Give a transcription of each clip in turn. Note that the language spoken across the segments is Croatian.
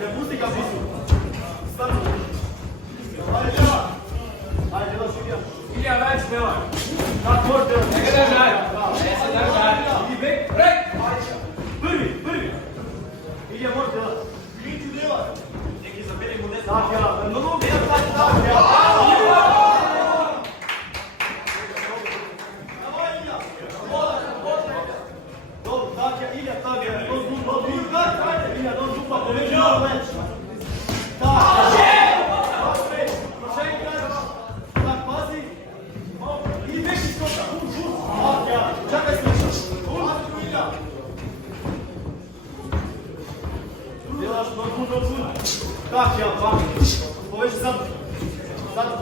Ne pusti ga pisu. Stvarno. Tak, ja, wam. Powiedz za mną. Za mną.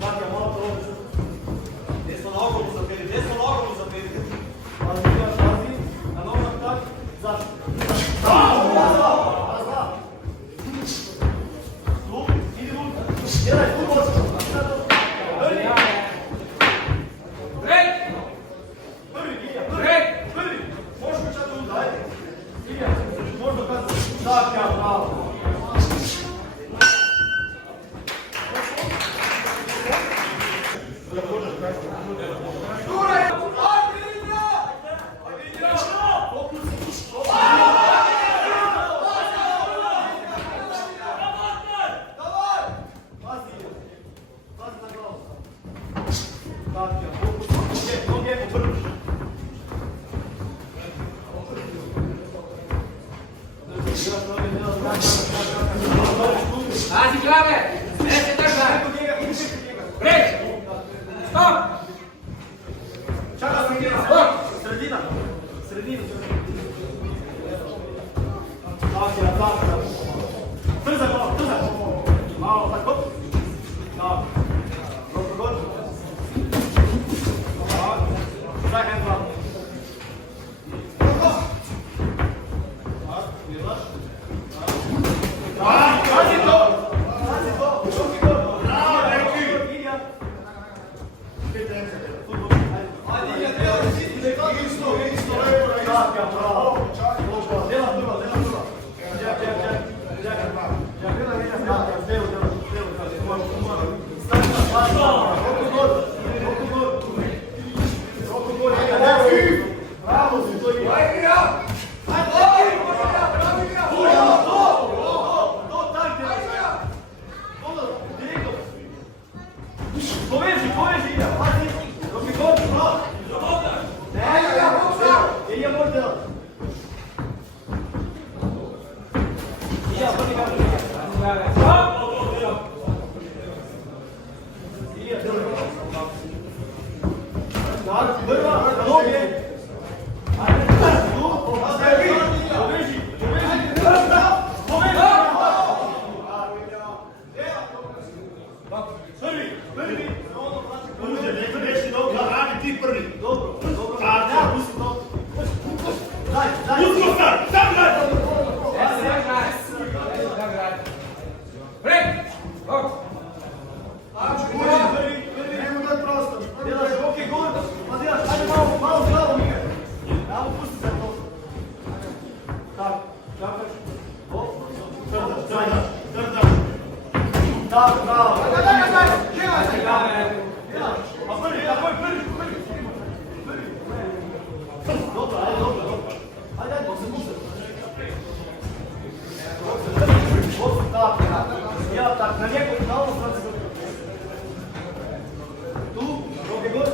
Tak, ja malo to robić. Desno nogom zaperi, desno nogom zaperi. Pazi, a nogom tak, zašto. Slup, idi unutra. Djelaj, tu možeš. Azi glave! Neće držati! Breć! Stop! Čaka se gdje? Stop! Sredina! Sredina! Tak. Trzaj malo, trzaj! Malo, tako. Tak. Dobro, god. Tak. Trzaj hand plan. Tak, gledaš? Pazi to! Pazi to! Drugi gol! Bravo, neki! Ilja! Ajde, Ilja, treba da si ti nekako isto! Čaka, bravo! Dela prva, dela prva! Bravo, si to je! Ajde, Ilja! Poveži, Ilja, pazi, dok je god, bravo! Ilja može delati. Ilja, prvi gavno, Ilja. Ilja, prva, noge. Ajde, tu, poveži. Prvi. Uđe, neko neći dobro, radi ti prvi. Dobro. A ne, pusti to. Daj. Usko star, sam daj. Brek! Prvi. Nemo dati prostor. Delaš ruke gore, pa delaš, ajde malo glavom igre. Evo, pusti se to. Tako, čakaš. Trdaš. Tako, bravo. Daj. A prvi. Dobro. Ajde, se pušta. Tako. Ja, tak, na njegov nalaz radi se. Tu, ruke gore,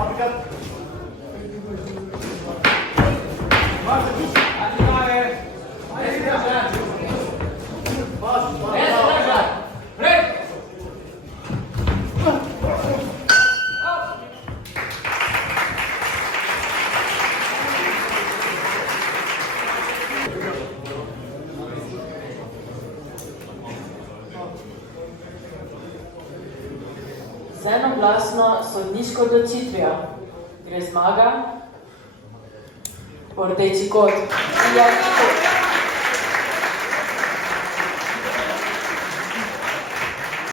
aplikat. Mašte, pušta. Azi glave! Ajde držati! Neće držati! Brek! Z enoglasno sodniško odločitvijo gre zmaga po rdeči kot.